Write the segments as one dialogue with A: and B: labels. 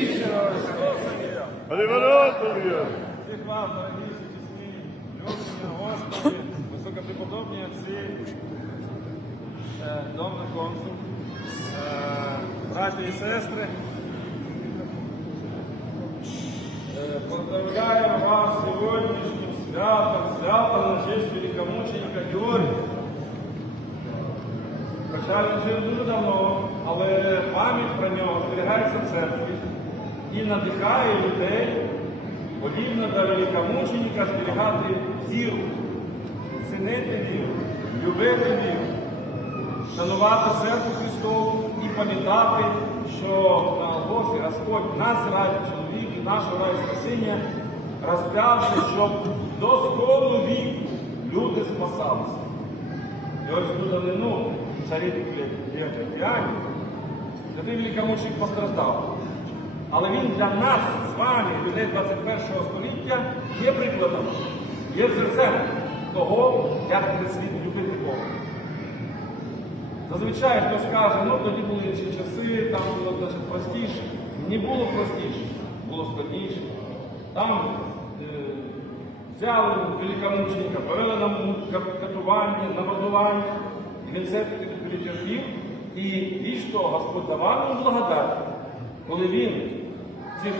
A: Всіх вас, дорогі сучасні, любні, Господи, високопреподобні отці, домний консул, браті і сестри. Поздравляю вас сьогоднішнім святом, святом на честь великомученика Георгія. Хоча він жив дуже давно, але пам'ять про нього зберігається в церкві і надихає людей подібно до великомученика зберігати віру, цінити віру, любити віру, шанувати церкву Христову і пам'ятати, що на Голгофі Господь нас раді чоловік і нашого раді спасіння розп'явся, щоб до скору віку люди спасалися. І ось ту давнину царі Діоклетіані, святий великомученик постраждав. Але він для нас з вами, людей 21 століття, є прикладом, є взірцем того, як слід любити Бога. Зазвичай хтось каже, ну тоді були інші часи, там було значить, простіше. Не було простіше, було складніше. Там е, взяли великомученика, повели на катування, на мордування, він все перетерпів. І того, Господь давав йому благодать, коли він в цих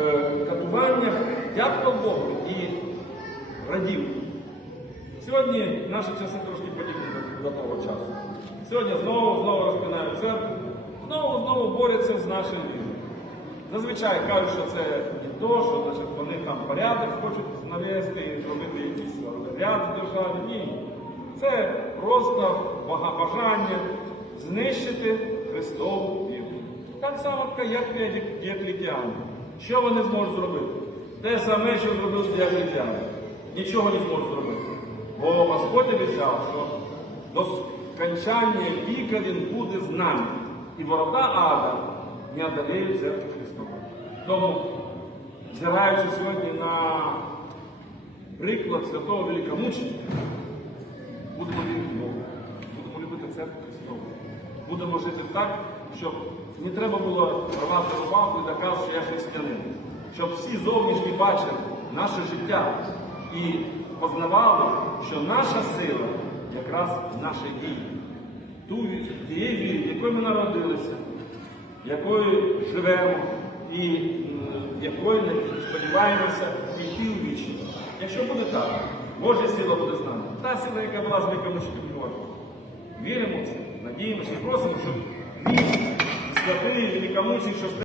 A: е, катуваннях дякував Богу і радів. Сьогодні наші часи трошки подібні до, того часу. Сьогодні знову знову розпинають церкву, знову знову борються з нашим вірою. Зазвичай кажуть, що це не то, що значить, вони там порядок хочуть навести і зробити якийсь ряд в державі. Ні. Це просто бага- бажання знищити Христову. Так само, як і. Що вони зможуть зробити? Те саме, що зробив діаклетіани. Нічого не зможуть зробити. Бо Господь обіцяв, що до скончання віка він буде з нами. І ворота ада не одолеють церкву Христову. Тому, взираючи сьогодні на приклад святого великомученика, будемо вірити Богу, будемо любити церкву Христову. Будемо жити так, щоб не треба було рвати рубаху і доказувати, що я християнин. Щоб всі зовнішні бачили наше життя і познавали, що наша сила якраз в нашій ві- тієї вірі, в якої ми народилися, якою живемо і якою сподіваємося йти у вічність. Якщо буде так, Божа сила буде з нами. Та сила, яка була з Георгієм. Віримо надіємося просимо, щоб святий великомученик, що